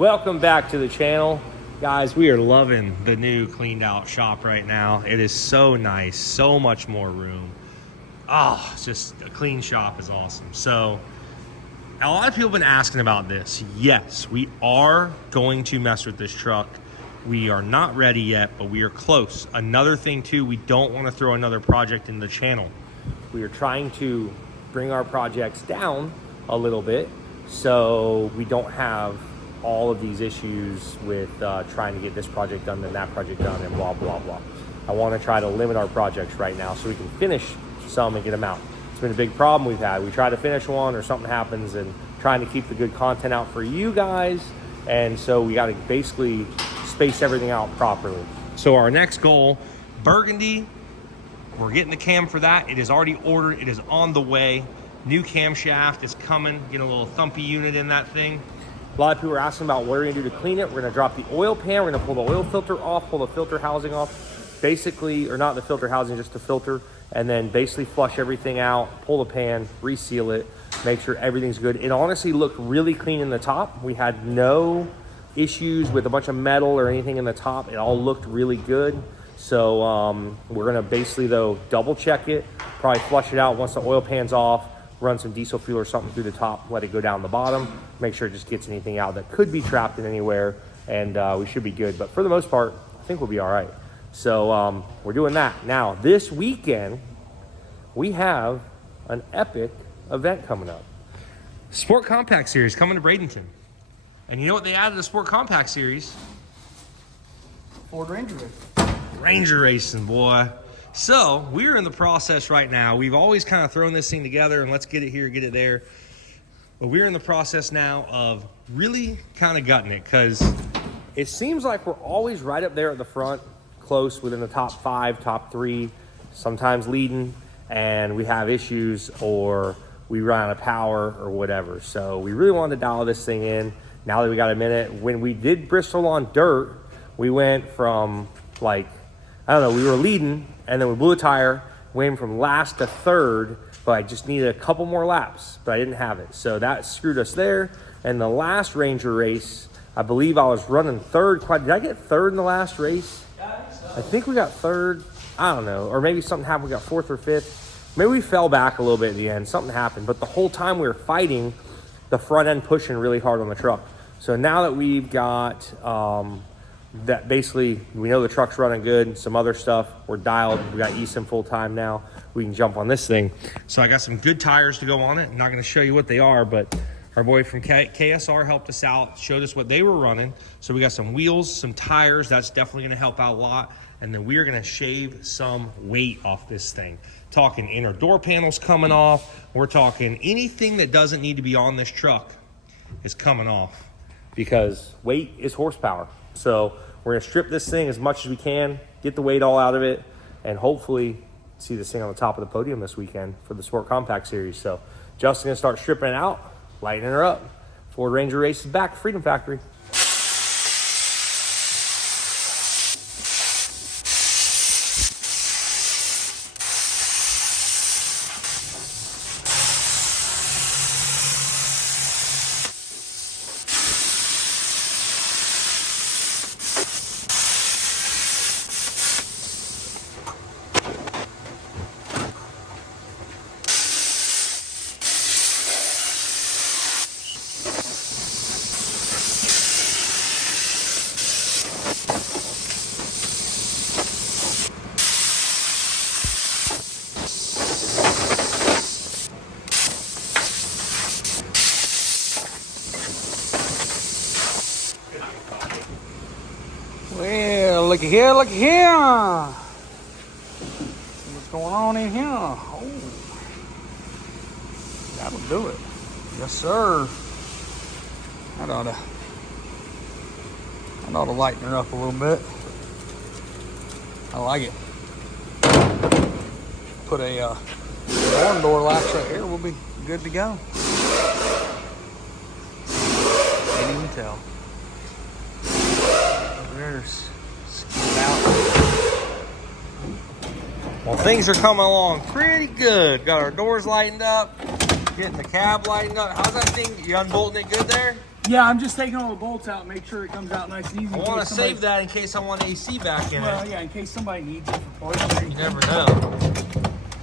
Welcome back to the channel. Guys, we are loving the new cleaned out shop right now. It is so nice, so much more room. Oh, it's just a clean shop is awesome. So a lot of people have been asking about this. Yes, we are going to mess with this truck. We are not ready yet, but we are close. Another thing too, we don't want to throw another project in the channel. We are trying to bring our projects down a little bit so we don't have all of these issues with trying to get this project done, then that project done, and blah, blah, blah. I want to try to limit our projects right now so we can finish some and get them out. It's been a big problem we've had. We try to finish one or something happens, and trying to keep the good content out for you guys. And so we got to basically space everything out properly. So our next goal, Burgundy, we're getting the cam for that. It is already ordered. It is on the way. New camshaft is coming. Get a little thumpy unit in that thing. A lot of people are asking about what we're gonna do to clean it. We're gonna drop the oil pan. We're gonna pull the oil filter off, pull the filter housing off. Basically, or not the filter housing, just the filter. And then basically flush everything out, pull the pan, reseal it, make sure everything's good. It honestly looked really clean in the top. We had no issues with a bunch of metal or anything in the top. It all looked really good. So we're gonna basically though double check it, probably flush it out once the oil pan's off, run some diesel fuel or something through the top, let it go down the bottom, make sure it just gets anything out that could be trapped in anywhere, and we should be good. But for the most part, I think we'll be all right. So we're doing that. Now, this weekend, we have an epic event coming up. Sport Compact Series coming to Bradenton. And you know what they added to the Sport Compact Series? Ford Ranger Racing. Ranger Racing, boy. So we're in the process right now. We've always kind of thrown this thing together and let's get it here, get it there. But we're in the process now of really kind of gutting it, because it seems like we're always right up there at the front, close within the top 5, top 3, sometimes leading, and we have issues or we run out of power or whatever. So we really wanted to dial this thing in now that we got a minute. When we did Bristol on dirt, we went from like, I don't know, we were leading and then we blew a tire, went from last to third, but I just needed a couple more laps, but I didn't have it. So that screwed us there. And the last Ranger race, I believe I was running third. Did I get third in the last race? I think we got third. I don't know. Or maybe something happened. We got 4th or 5th. Maybe we fell back a little bit at the end. Something happened. But the whole time we were fighting the front end, pushing really hard on the truck. So now that we've got that, basically we know the truck's running good, some other stuff, we're dialed, we got eSIM full time now, we can jump on this thing. So I got some good tires to go on it. I'm not going to show you what they are, but our boy from KSR helped us out, showed us what they were running. So we got some wheels, some tires, that's definitely going to help out a lot. And then we are going to shave some weight off this thing. Talking inner door panels coming off, we're talking anything that doesn't need to be on this truck is coming off, because weight is horsepower. So we're gonna strip this thing as much as we can, get the weight all out of it, and hopefully see this thing on the top of the podium this weekend for the Sport Compact Series. So Justin's gonna start stripping it out, lightening her up. Ford Ranger Race is back, Freedom Factory. Well, looky here, looky here. See what's going on in here. Oh, that'll do it. Yes, sir. That ought to lighten her up a little bit. I like it. Put a barn door latch right here. We'll be good to go. Can't even tell. There's skin out. Well, things are coming along pretty good. Got our doors lightened up, getting the cab lightened up. How's that thing? You unbolting it good there? Yeah, I'm just taking all the bolts out, make sure it comes out nice and easy. I want to save that in case I want AC back in Well, it. yeah, in case somebody needs it for parts. You never know.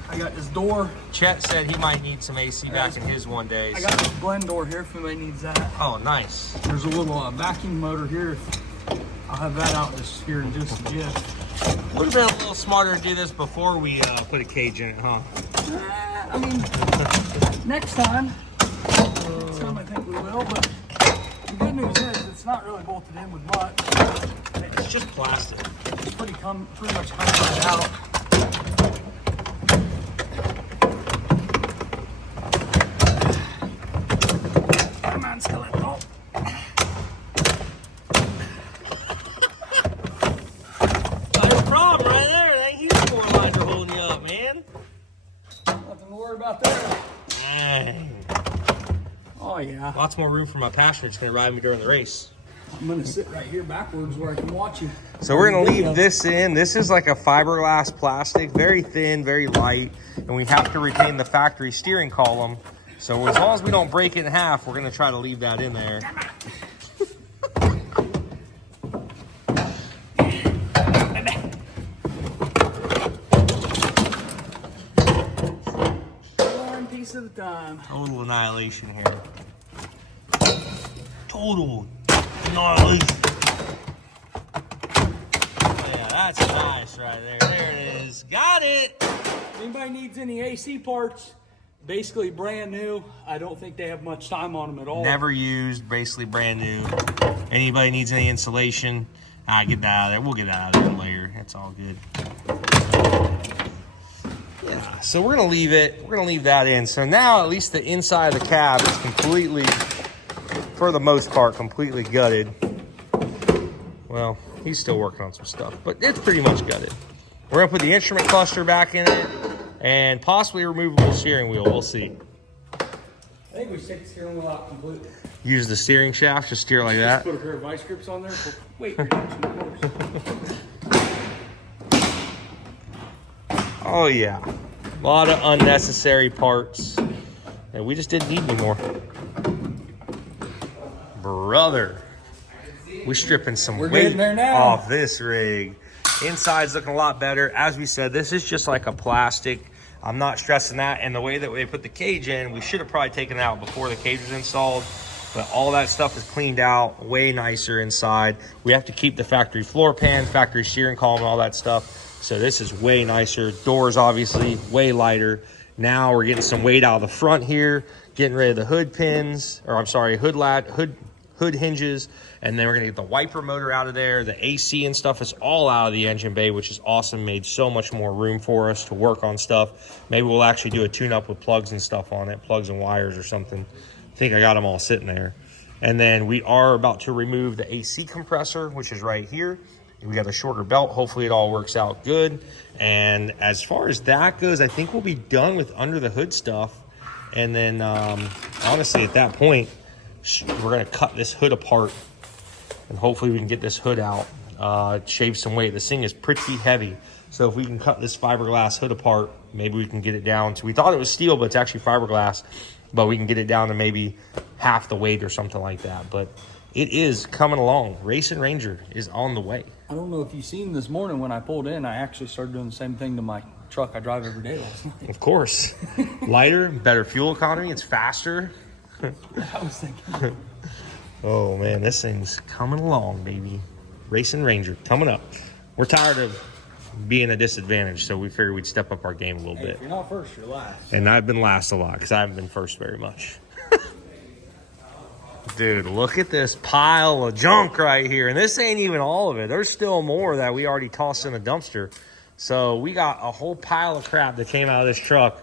I got this door. Chet said he might need some AC back in his one day. I got this blend door here if anybody needs that. Oh, nice. There's a little vacuum motor here. I'll have that out just here in just a bit. Would have been a little smarter to do this before we put a cage in it, huh? I mean, next time I think we will, but the good news is it's not really bolted in with much. It's just plastic. It's pretty much comes right out. Come on, skeleton. Oh. Got a problem right there. That huge four lines are holding you up, man. Nothing to worry about there. Dang. Oh yeah. Lots more room for my passenger that's going to ride me during the race. I'm gonna sit right here backwards where I can watch you. So we're going to leave this in. This is like a fiberglass plastic, very thin, very light, and we have to retain the factory steering column. So as long as we don't break it in half, we're going to try to leave that in there. One piece at a time. Total annihilation here. Total annihilation. Oh yeah, that's nice right there. There it is. Got it. If anybody needs any AC parts, basically brand new. I don't think they have much time on them at all. Never used, basically brand new. Anybody needs any insulation, get that out of there. We'll get that out of there later. It's all good. Yeah, so we're gonna leave it. We're gonna leave that in. So now at least the inside of the cab is completely, for the most part, completely gutted. Well, he's still working on some stuff, but it's pretty much gutted. We're gonna put the instrument cluster back in it and possibly a removable steering wheel. We'll see. I think we should take the steering wheel out completely. Use the steering shaft, just steer like that. Put a pair of vice grips on there. Wait, reduction, of course. Oh yeah, a lot of unnecessary parts, and we just didn't need anymore. Brother, we're stripping some We're weight getting there now. off this rig. Inside's looking a lot better. As we said, this is just like a plastic. I'm not stressing that. And the way that they put the cage in, we should have probably taken it out before the cage was installed. But all that stuff is cleaned out, way nicer inside. We have to keep the factory floor pan, factory steering column, and all that stuff. So this is way nicer. Doors, obviously, way lighter. Now we're getting some weight out of the front here, getting rid of the hood pins, or I'm sorry, hood hinges, and then we're gonna get the wiper motor out of there. The AC and stuff is all out of the engine bay, which is awesome. Made so much more room for us to work on stuff. Maybe we'll actually do a tune-up with plugs and stuff on it, plugs and wires or something. I think I got them all sitting there. And then we are about to remove the AC compressor, which is right here. We got a shorter belt. Hopefully it all works out good. And as far as that goes, I think we'll be done with under the hood stuff. And then honestly, at that point, we're gonna cut this hood apart and hopefully we can get this hood out, shave some weight. This thing is pretty heavy. So if we can cut this fiberglass hood apart, maybe we can get it down to, we thought it was steel, but it's actually fiberglass, but we can get it down to maybe half the weight or something like that. But it is coming along. Racing Ranger is on the way. I don't know if you've seen this morning when I pulled in, I actually started doing the same thing to my truck I drive every day last night. Of course. Lighter, better fuel economy, it's faster. I was thinking. Oh man, this thing's coming along, baby. Racing Ranger, coming up. We're tired of being a disadvantage, so we figured we'd step up our game a little bit. If you're not first, you're last. And I've been last a lot because I haven't been first very much. Dude, look at this pile of junk right here. And this ain't even all of it. There's still more that we already tossed in a dumpster. So we got a whole pile of crap that came out of this truck.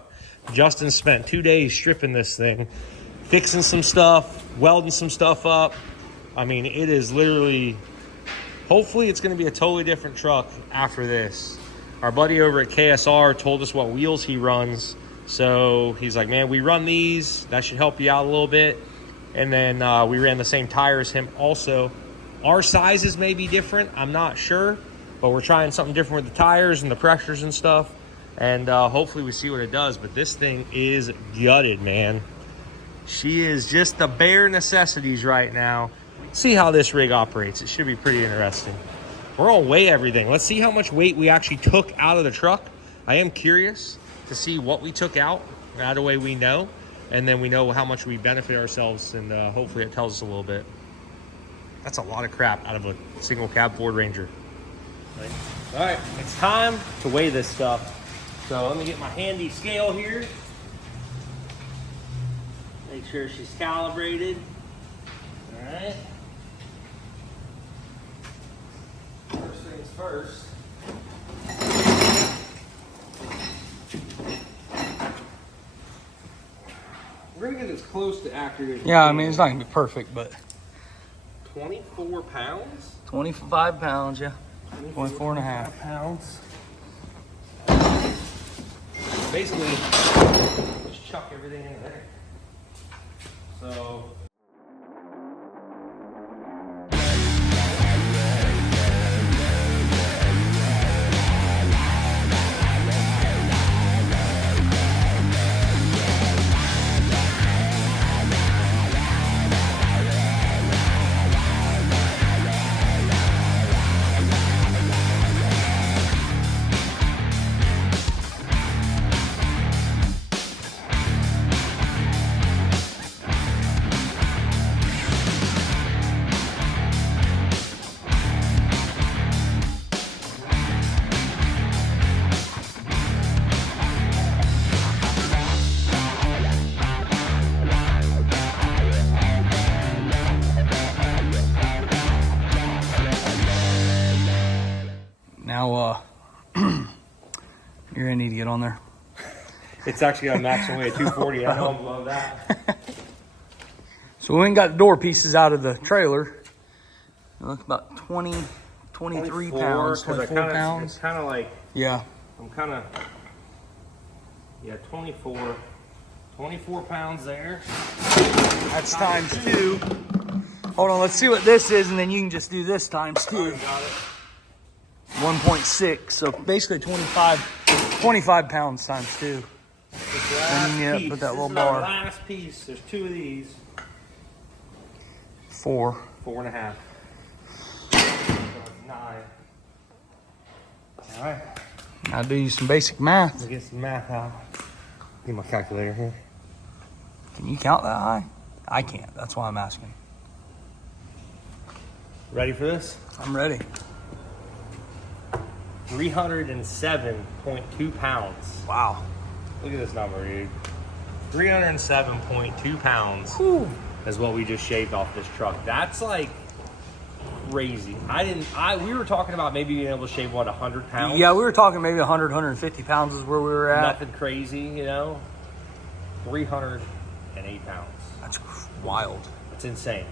Justin spent 2 days stripping this thing, fixing some stuff, welding some stuff up. I mean, it is literally, hopefully it's going to be a totally different truck after this. Our buddy over at KSR told us what wheels he runs. So he's like, man, we run these. That should help you out a little bit. And then we ran the same tire as him also. Our sizes may be different, I'm not sure, but we're trying something different with the tires and the pressures and stuff. And hopefully we see what it does, but this thing is gutted, man. She is just the bare necessities right now. See how this rig operates. It should be pretty interesting. We're gonna weigh everything. Let's see how much weight we actually took out of the truck. I am curious to see what we took out. That way we know, and then we know how much we benefit ourselves, and hopefully it tells us a little bit. That's a lot of crap out of a single cab Ford Ranger. Right. All right, it's time to weigh this stuff. So let me get my handy scale here. Make sure she's calibrated. All right. First things first. We're gonna get as close to accurate as Yeah, I mean, it's not gonna be perfect, but 24 pounds? 25 pounds, yeah. 24 and a half pounds. Basically, just chuck everything in there. So. Now, you're gonna need to get on there. It's actually got a maximum weight of 240. I know I'm below that. So we ain't got the door pieces out of the trailer. It looks about 23 pounds, 24 pounds. It's kind of like, Yeah. I'm kind of, yeah, 24 pounds there. That's times 2. Hold on, let's see what this is, and then you can just do this times 2. Got it. 1.6, so basically 25 pounds times 2. Last yeah, piece. put that This little is our bar. last piece. There's 2 of these. 4. 4.5. So it's 9. All right. I'll do you some basic math. Let's get some math out. Get my calculator here. Can you count that high? I can't. That's why I'm asking. Ready for this? I'm ready. 307.2 pounds. Wow. Look at this number, dude. 307.2 pounds Whew. is what we just shaved off this truck. That's like crazy. We were talking about maybe being able to shave, what, 100 pounds? Yeah, we were talking maybe 100, 150 pounds is where we were at. Nothing crazy, you know? 308 pounds. That's wild. That's insane.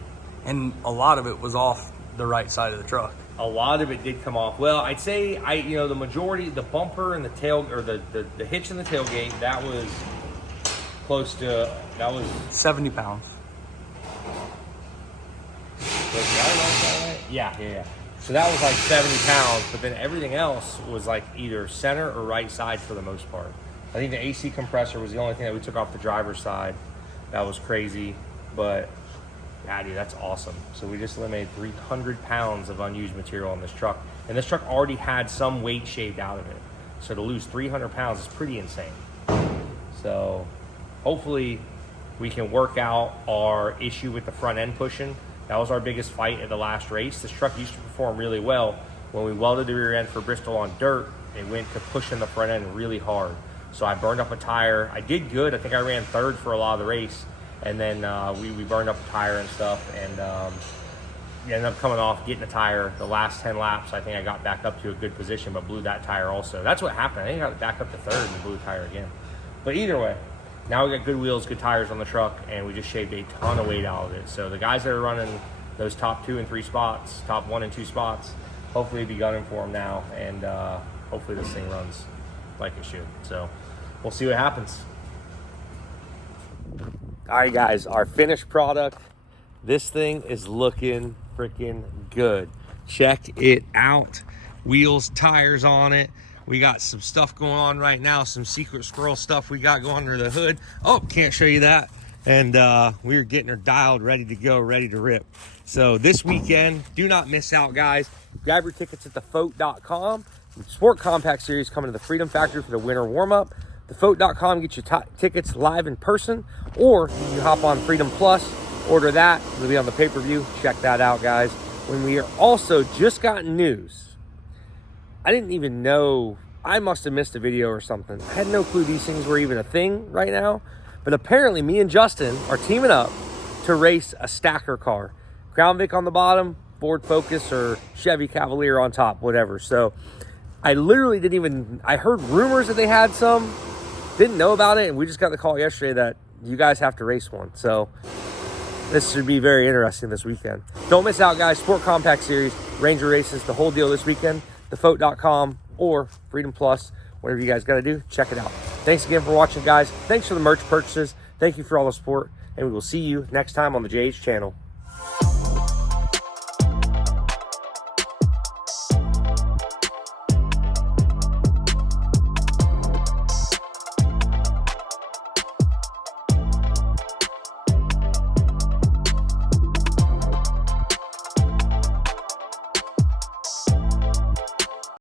And a lot of it was off the right side of the truck. A lot of it did come off. Well, I'd say the majority, the bumper and the tail, or the hitch and the tailgate, that was close to, that was 70 pounds. Yeah. So that was like 70 pounds, but then everything else was like either center or right side for the most part. I think the AC compressor was the only thing that we took off the driver's side. That was crazy, but yeah, dude, that's awesome. So we just eliminated 300 pounds of unused material on this truck. And this truck already had some weight shaved out of it. So to lose 300 pounds is pretty insane. So hopefully we can work out our issue with the front end pushing. That was our biggest fight at the last race. This truck used to perform really well. When we welded the rear end for Bristol on dirt, it went to pushing the front end really hard. So I burned up a tire. I did good. I think I ran 3rd for a lot of the race. And then we burned up a tire and stuff, and ended up coming off, getting a tire. The last 10 laps, I think I got back up to a good position, but blew that tire also. That's what happened. I think I got back up to 3rd and blew the tire again. But either way, now we got good wheels, good tires on the truck, and we just shaved a ton of weight out of it. So the guys that are running those top 2 and 3 spots, top 1 and 2 spots, hopefully be gunning for them now, and hopefully this thing runs like it should. So we'll see what happens. All right, guys, our finished product. This thing is looking freaking good. Check it out. Wheels, tires on it. We got some stuff going on right now, some secret squirrel stuff we got going under the hood. Oh, can't show you that And we are getting her dialed, ready to go, ready to rip. So this weekend, do not miss out, guys. Grab your tickets at thefote.com. Sport Compact Series coming to the Freedom Factory for the winter warm-up. Thefote.com, get your tickets live in person, or you hop on Freedom Plus, order that. It'll be on the pay-per-view. Check that out, guys. When we are also just got news, I didn't even know, I must have missed a video or something. I had no clue these things were even a thing right now. But apparently me and Justin are teaming up to race a stacker car. Crown Vic on the bottom, Ford Focus or Chevy Cavalier on top, whatever. So I literally didn't even, I heard rumors that they had some, didn't know about it, and we just got the call yesterday that you guys have to race one. So this should be very interesting this weekend. Don't miss out, guys. Sport Compact Series, Ranger races, the whole deal this weekend. Thefote.com or Freedom Plus. Whatever you guys got to do, check it out. Thanks again for watching, guys. Thanks for the merch purchases. Thank you for all the support, and we will see you next time on the JH channel.